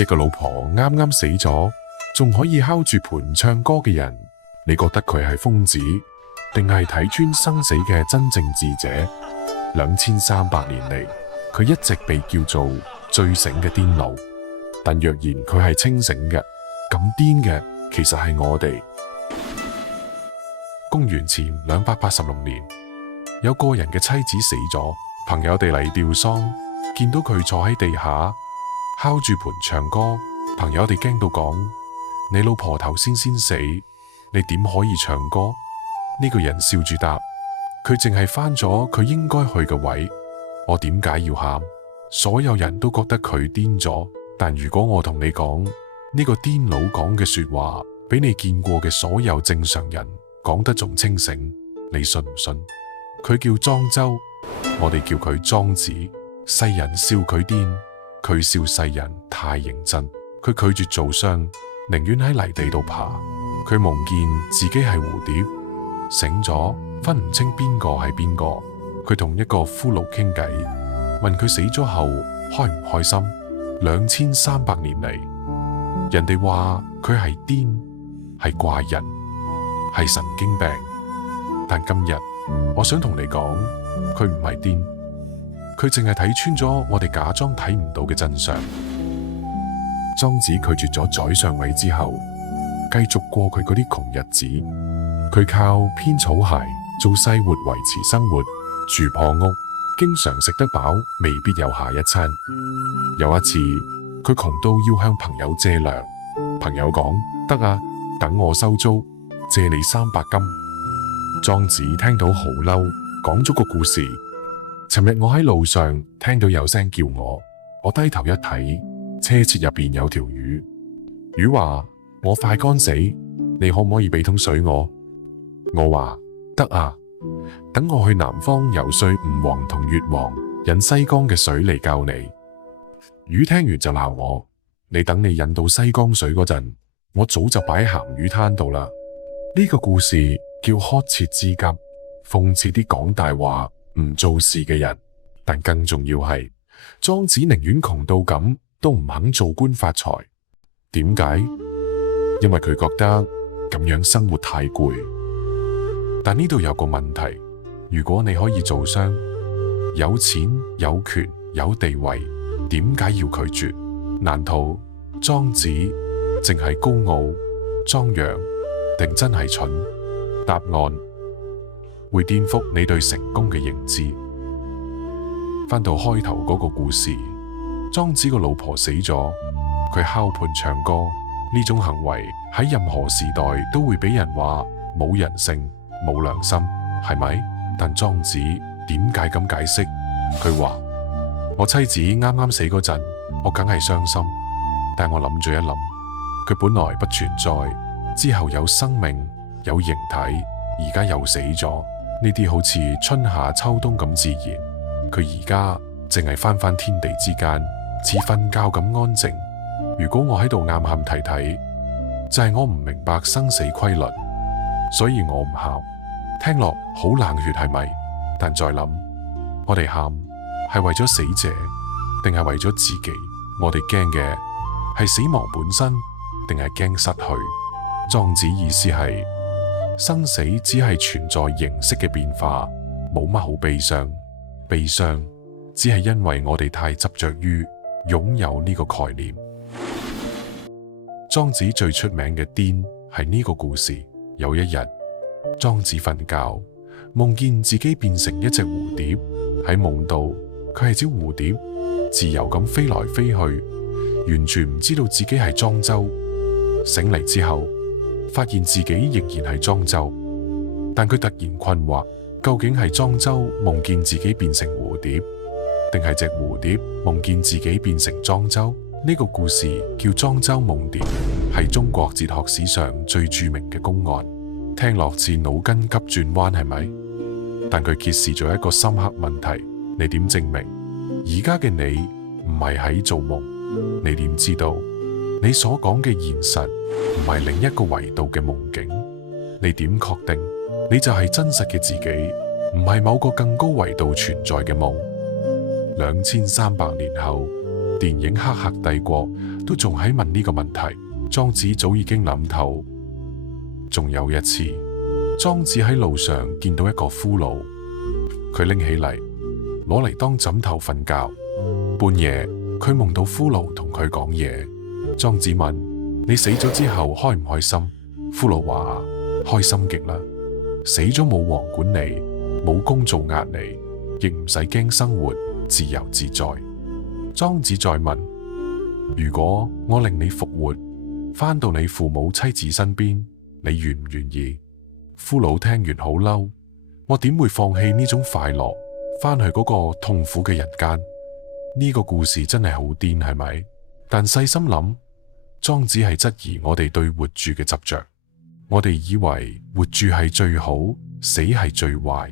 一個老婆啱啱死咗，仲可以敲住盤唱歌嘅人，你覺得佢係瘋子，定係睇穿生死嘅真正智者？2300年嚟，佢一直被叫做最醒嘅癲佬。但若然佢係清醒嘅，咁癲嘅其實係我哋。公元前286年，有個人嘅妻子死咗，朋友哋嚟吊喪，見到佢坐喺地下敲住盤唱歌，朋友哋驚到講：你老婆頭先死，你點可以唱歌？呢個人笑住答：佢淨係返咗佢應該去嘅位，我點解要喊？所有人都覺得佢癲咗，但如果我同你講呢個癲佬講嘅說話，比你見過嘅所有正常人講得仲清醒，你信唔信？佢叫莊周，我哋叫佢莊子。世人笑佢癲，佢笑世人太認真。佢拒絕做雙，寧願喺泥地度爬。佢夢見自己係蝴蝶，醒咗分唔清邊個係邊個。佢同一個骷髏傾偈，問佢死咗後開唔開心。2300年嚟，人哋話佢係癲，係怪人，係神經病。但今日我想同你講，佢唔係癲，佢淨係睇穿咗我哋假裝睇唔到嘅真相。莊子拒絕咗宰相位之後，繼續過佢嗰啲窮日子。佢靠編草鞋做細活維持生活，住破屋，經常食得飽，未必有下一餐。有一次，佢窮到要向朋友借糧，朋友講：得啊，等我收租，借你300金。莊子聽到好嬲，講咗個故事：尋日我喺路上聽到有聲叫我低頭一睇，車轍入邊有條魚。魚話：我快乾死，你可唔可以俾桶水我？我話：得啊，等我去南方游說吳王同越王引西江嘅水嚟救你。魚聽完就鬧我：你等你引到西江水嗰陣，我早就擺喺鹹魚攤度啦。呢個故事叫苛切之急，諷刺啲講大話唔做事嘅人。但更重要係，莊子寧願窮到咁都唔肯做官發財。點解？因為佢覺得咁樣生活太攰。但呢度有個問題，如果你可以做商，有錢有權有地位，點解要拒絕？難道莊子淨係高傲張揚，定真係蠢？答案會顛覆你對成功嘅認知。翻到開頭嗰個故事，莊子個老婆死咗，佢敲盤唱歌，呢種行為喺任何時代都會俾人話冇人性冇良心，係咪？但莊子點解咁解釋？佢話：我妻子啱啱死嗰陣，我梗係傷心，但我諗咗一諗，佢本來不存在，之後有生命有形體，而家又死咗，呢啲好似春夏秋冬咁自然。佢而家淨係翻天地之間，似瞓覺咁安靜。如果我喺度暗喊啼啼，就係我唔明白生死規律，所以我唔喊。聽落好冷血係咪？但再諗，我哋喊係為咗死者，定係為咗自己？我哋驚嘅係死亡本身，定係驚失去？莊子意思係，生死只係存在形式嘅變化，冇乜好悲傷。悲傷只係因為我哋太執着於擁有呢個概念。莊子最出名嘅癲係呢個故事。有一日，莊子瞓覺，夢見自己變成一隻蝴蝶，喺夢度佢係隻蝴蝶，自由咁飛來飛去，完全唔知道自己係莊周。醒嚟之後，發現自己仍然係莊周，但佢突然困惑。究竟係莊周夢見自己變成蝴蝶，定係隻蝴蝶夢見自己變成莊周？呢個故事叫莊周夢蝶，係中國哲學史上最著名嘅公案。聽落似腦筋急轉彎，係咪？但佢揭示咗一個深刻問題：你點證明而家嘅你唔係喺做夢？你點知道你所講嘅現實唔係另一個維度嘅夢境？你點確定你就係真實嘅自己，唔係某個更高維度存在嘅夢？2300年後，電影《黑客帝國》都仲喺問呢個問題，莊子早已經諗透。仲有一次，莊子喺路上見到一個俘虜，佢拎起嚟攞嚟當枕頭瞓覺。半夜佢夢到俘虜同佢講嘢，莊子問：你死咗之後開唔開心？俘虜話：開心極啦，死咗冇王管你，冇工做壓你，亦唔使驚生活，自由自在。莊子再問：如果我令你復活，返到你父母妻子身邊，你願唔願意？俘虜聽完好嬲，我點會放棄呢種快樂，返去嗰個痛苦嘅人間？呢個故事真係好癲，係咪？但細心諗，莊子係質疑我哋對活住嘅執着。我哋以為活住係最好，死係最壞，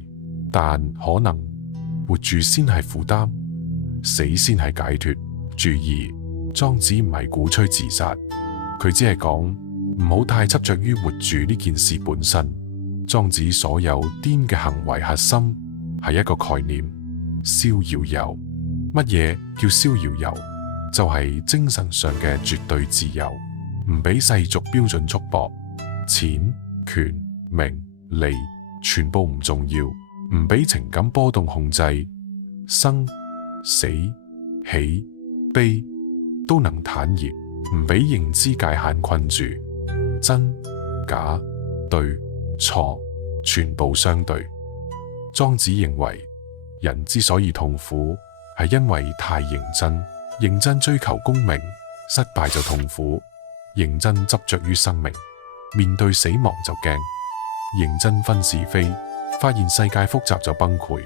但可能活住先係負擔，死先係解脫。注意，莊子唔係鼓吹自殺，佢只係講唔好太執着於活住呢件事本身。莊子所有癲嘅行為核心係一個概念：逍遙遊。乜嘢叫逍遙遊？就係精神上嘅絕對自由，唔俾世俗標準束縛，錢、權、名、利全部唔重要，唔俾情感波動控制，生、死、喜、悲都能坦然，唔俾認知界限困住，真、假、對、錯全部相對。莊子認為，人之所以痛苦，係因為太認真，認真追求功名，失敗就痛苦；認真執着於生命，面對死亡就驚；認真分是非，發現世界複雜就崩潰。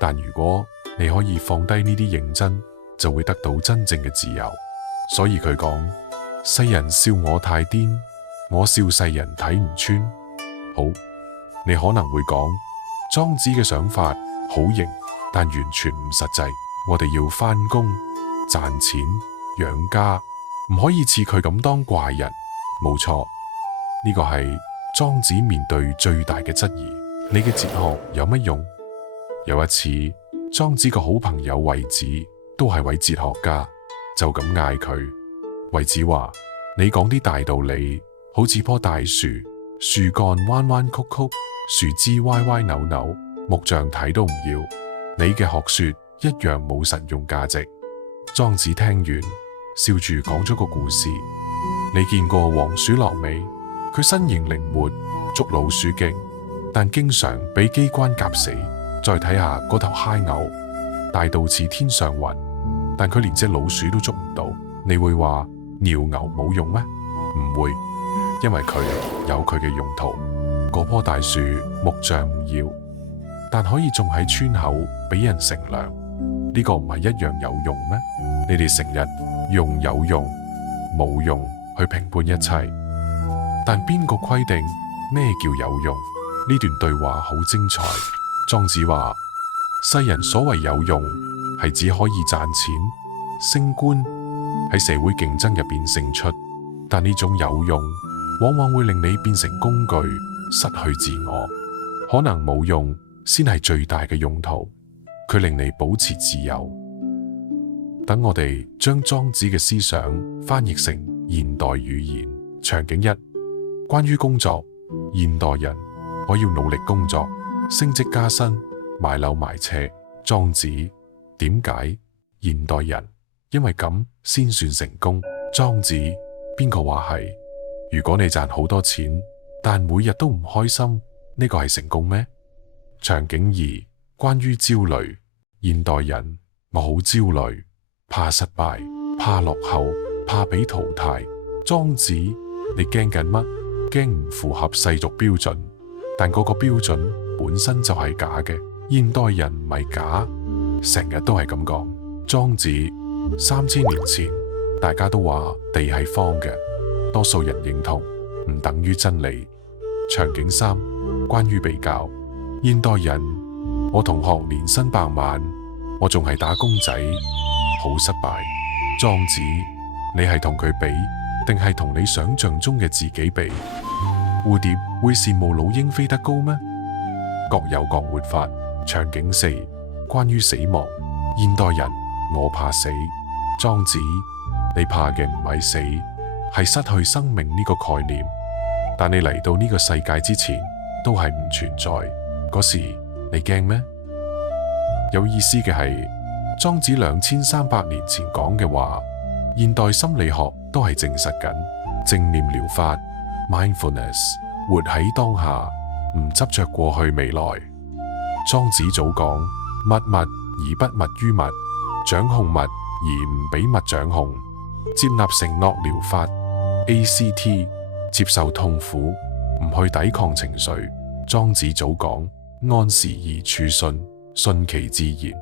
但如果你可以放低呢啲認真，就會得到真正嘅自由。所以佢講：世人笑我太癲，我笑世人睇唔穿。好，你可能會講，莊子嘅想法好型，但完全唔實際。我哋要返工賺錢養家，唔可以似佢咁當怪人。冇錯，呢個係莊子面對最大嘅質疑。你嘅哲學有乜用？有一次，莊子個好朋友惠子都係位哲學家，就咁嗌佢。惠子話：你講啲大道理，好似棵大樹，樹幹彎彎曲曲，樹枝歪歪扭扭，木匠睇都唔要。你嘅學說一樣冇實用價值。莊子聽完，笑住講咗個故事。你見過黃鼠狼未？佢身形靈活，捉老鼠勁，但經常俾機關夾死。再睇下嗰頭嗨牛，大到似天上雲，但佢連隻老鼠都捉唔到。你會話尿牛冇用咩？唔會，因為佢有佢嘅用途。嗰棵大樹木匠唔要，但可以種喺村口俾人乘涼。呢個唔係一樣有用咩？你哋成日用有用冇用去評判一切，但邊個規定咩叫有用？呢段對話好精彩。莊子話：世人所謂有用，係只可以賺錢、升官，喺社會競爭入邊勝出。但呢種有用，往往會令你變成工具，失去自我。可能冇用先係最大嘅用途，佢令你保持自由。等我哋將莊子嘅思想翻譯成現代語言。場景一：關於工作，現代人，我要努力工作，升職加薪，買樓買車。莊子：點解？現代人，因為咁先算成功。莊子：邊個話係？如果你賺好多錢，但每日都唔開心，呢個係成功咩？場景二：關於焦慮，現代人，我好焦慮，怕失敗，怕落後，怕被淘汰。莊子：你驚緊乜？驚唔符合世俗標準，但嗰個標準本身就係假嘅。現代人唔係假，成日都係咁講。莊子：3000年前大家都話地係方嘅，多數人認同，唔等於真理。場景三：關於比較，現代人，我同學年薪100萬，我仲係打工仔，好失敗。莊子：你係同佢比，定係同你想象中嘅自己比？蝴蝶會羨慕老鷹飛得高咩？各有各活法。場景四：關於死亡，現代人，我怕死，莊子，你怕嘅唔係死，係失去生命呢個概念。但你嚟到呢個世界之前都係唔存在，嗰時你驚咩？有意思嘅係，莊子2300年前講嘅話，現代心理學都係證實緊。正念療法 mindfulness， 活喺當下，唔執着過去未來。莊子早講物物而不物於物，掌控物而唔俾物掌控。接納承諾療法 ACT， 接受痛苦，唔去抵抗情緒。莊子早講按時而處信，順其自然。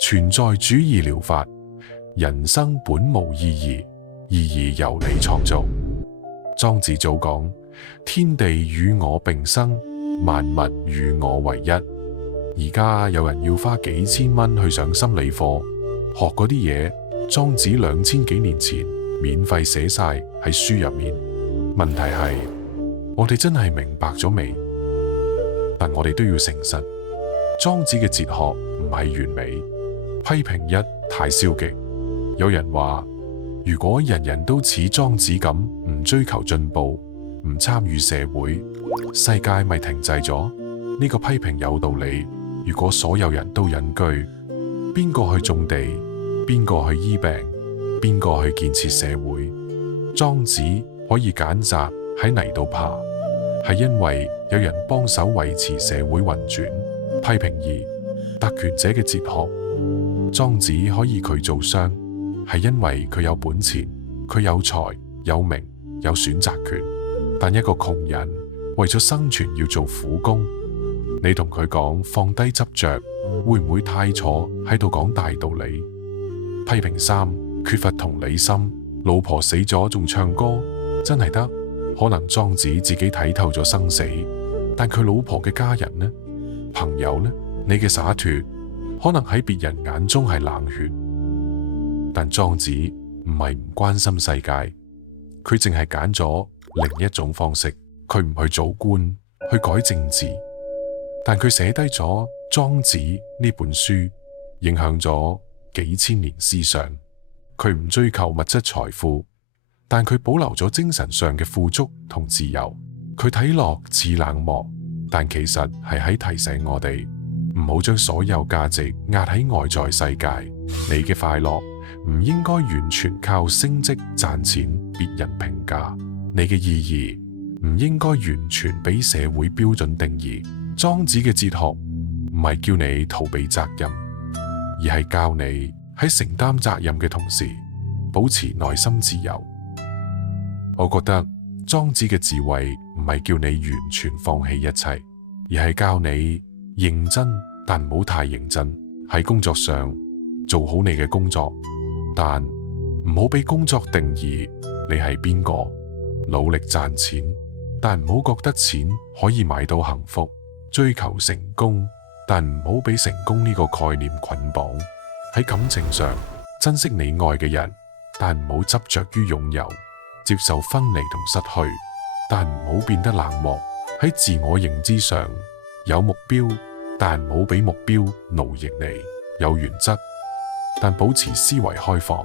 存在主義療法，人生本無意義，意義由你創造。莊子早講天地與我並生，萬物與我為一。而家有人要花幾千蚊去上心理課，學嗰啲嘢，莊子2000幾年前免費寫晒喺書入面。問題係我哋真係明白咗未？但我哋都要誠實，莊子嘅哲學唔係完美。批評一太消極。有人話，如果人人都似莊子咁唔追求進步，唔參與社會，世界咪停滯咗？呢個批評有道理。如果所有人都隱居，邊個去種地？邊個去醫病？邊個去建設社會？莊子可以揀擇喺泥度爬，係因為有人幫手維持社會運轉。批評二特權者嘅哲學。莊子可以拒做商，係因為佢有本錢，佢有財有名有選擇權。但一個窮人為咗生存要做苦工，你同佢講放低執着，會唔會太坐喺度講大道理？批評三缺乏同理心。老婆死咗仲唱歌，真係得？可能莊子自己睇透咗生死，但佢老婆嘅家人呢？朋友呢？你嘅灑脫可能喺別人眼中係冷血，但莊子唔係唔關心世界，佢淨係揀咗另一種方式。佢唔去做官，去改政治，但佢寫低咗《莊子》呢本書，影響咗幾千年思想。佢唔追求物質財富，但佢保留咗精神上嘅富足同自由。佢睇落似冷漠，但其實係喺提醒我哋唔好將所有價值壓喺外在世界。你嘅快樂唔應該完全靠升職賺錢、別人評價。你嘅意義唔應該完全俾社會標準定義。莊子嘅哲學唔係叫你逃避責任，而係教你喺承擔責任嘅同時保持內心自由。我覺得莊子嘅智慧唔係叫你完全放棄一切，而係教你認真，但唔好太認真。喺工作上做好你嘅工作，但唔好俾工作定義你係邊個。努力賺錢，但唔好覺得錢可以買到幸福。追求成功，但唔好俾成功呢個概念捆綁。喺感情上珍惜你愛嘅人，但唔好執着於擁有。接受分離同失去，但唔好變得冷漠。喺自我認知上有目標，但唔好俾目標奴役你。有原則，但保持思維開放。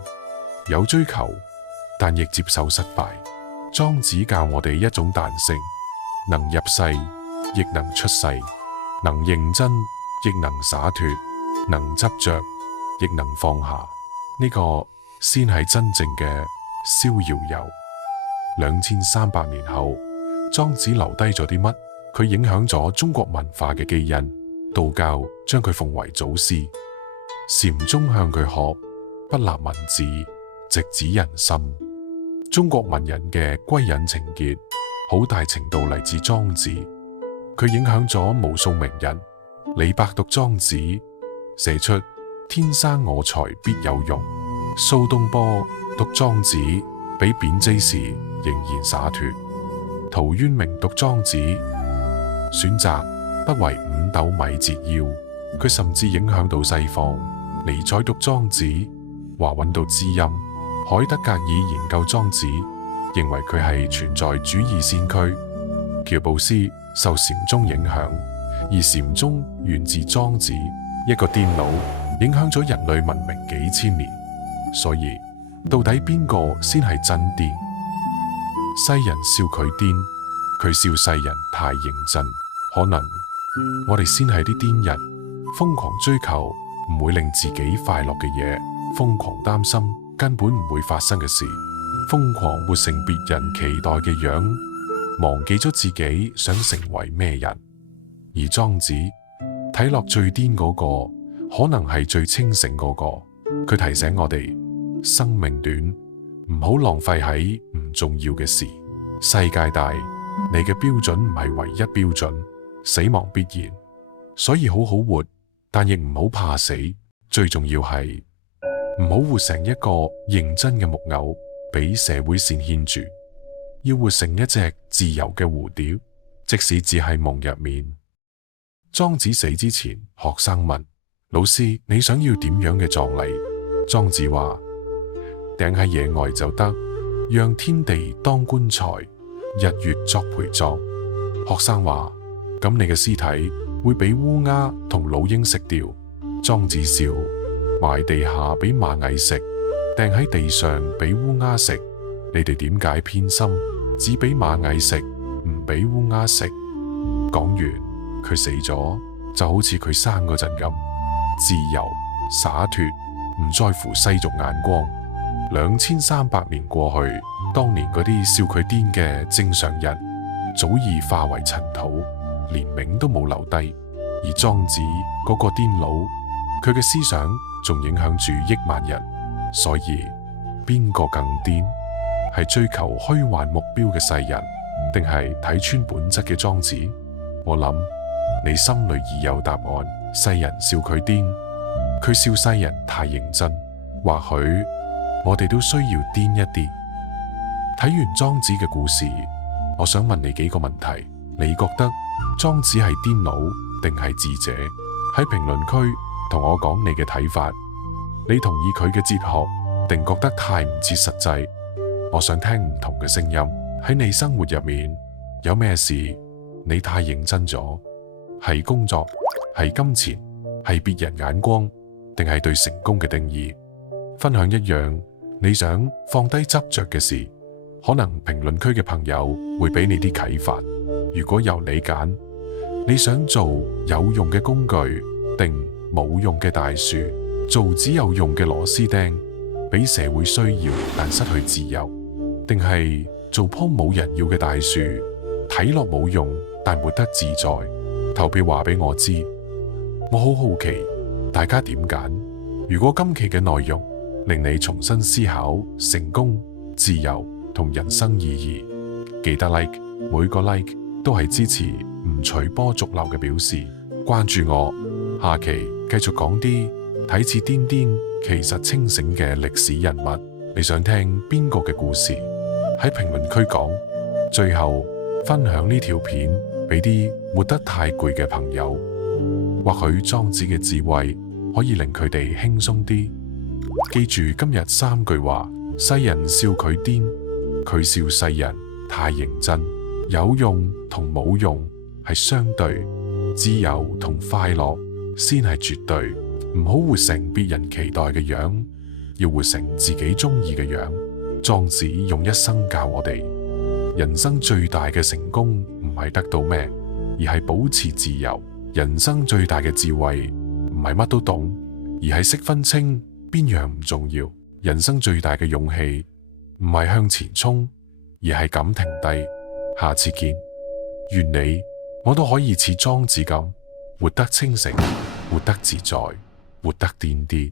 有追求，但亦接受失敗。莊子教我哋一種彈性，能入世亦能出世，能認真亦能灑脫，能執着亦能放下。呢個先係真正嘅逍遙遊。2300年後，莊子留低咗啲乜？佢影響咗中國文化嘅基因。道教將佢奉為祖師，禪宗向佢學不立文字，直指人心。中國文人嘅歸隱情結，好大程度嚟自莊子。佢影響咗無數名人。李白讀莊子，寫出天生我材必有用。蘇東坡讀莊子，比貶譏時仍然灑脫。陶淵明讀莊子，選擇不為五斗米折腰。佢甚至影響到西方。尼采讀莊子，話揾到知音。海德格爾研究莊子，認為佢係存在主義先驅。喬布斯受禪宗影響，而禪宗源自莊子，一個癲佬影響咗人類文明幾千年。所以到底邊個先係真癲？世人笑佢癲，佢笑世人太認真。可能我哋先係啲癲人，瘋狂追求唔會令自己快樂嘅嘢，瘋狂擔心根本唔會發生嘅事，瘋狂活成別人期待嘅樣，忘記咗自己想成為咩人。而莊子睇落最癲嗰個，可能係最清醒嗰個。佢提醒我哋，生命短，唔好浪費喺唔重要嘅事。世界大，你嘅標準唔係唯一標準，死亡必然，所以好好活，但亦唔好怕死。最重要係唔好活成一個認真嘅木偶，俾社會線牽住。要活成一隻自由嘅蝴蝶，即使只係夢入面。莊子死之前，學生問老師：你想要點樣嘅葬禮？莊子話：掟喺野外就得，讓天地當棺材，日月作陪葬。學生話：咁你嘅屍體會俾烏鴉同老鷹食掉？莊子笑：埋地下俾螞蟻食，掟喺地上俾烏鴉食。你哋點解偏心，只俾螞蟻食，唔俾烏鴉食？講完，佢死咗，就好似佢生嗰陣咁，自由灑脫，唔在乎世俗眼光。2300年過去，當年嗰啲笑佢癲嘅正常人，早已化為塵土，連名都冇留低。而莊子嗰個癲佬，佢嘅思想仲影響住億萬人。所以邊個更癲？係追求虛幻目標嘅世人，定係睇穿本質嘅莊子？我諗你心裏已有答案。世人笑佢癲，佢笑世人太認真。或許我哋都需要癲一啲。睇完莊子嘅故事，我想問你幾個問題。你覺得莊子係癲佬定係智者？喺評論區同我講你嘅睇法。你同意佢嘅哲學，定覺得太唔切實際？我想聽唔同嘅聲音。喺你生活入面，有咩事你太認真咗？係工作，係金錢，係別人眼光，定係對成功嘅定義？分享一樣你想放低執着嘅事，可能評論區嘅朋友會俾你啲啟發。如果由你揀，你想做有用嘅工具，定冇用嘅大樹？做只有用嘅螺絲釘，俾社會需要但失去自由，定係做棵冇人要嘅大樹，睇落冇用但活得自在？投票話俾我知，我好好奇大家點揀。如果今期嘅內容令你重新思考成功、自由同人生意義，記得 like， 每個 like 都係支持唔隨波逐流嘅表示。關注我，下期繼續講啲睇似癲癲其實清醒嘅歷史人物。你想聽邊個嘅故事？喺評論區講。最後分享呢條片俾啲活得太攰嘅朋友，或許莊子嘅智慧可以令佢哋輕鬆啲。記住今日3句話：世人笑佢癲，佢笑世人太認真。有用同冇用係相對，自由同快樂先係絕對。唔好活成別人期待嘅樣，要活成自己中意嘅樣。莊子用一生教我哋，人生最大嘅成功唔係得到咩，而係保持自由。人生最大嘅智慧唔係乜都懂，而係識分清邊樣唔重要。人生最大嘅勇氣唔係向前衝，而係敢停低。下次見，願你我都可以似莊子咁，活得清醒，活得自在，活得癲啲。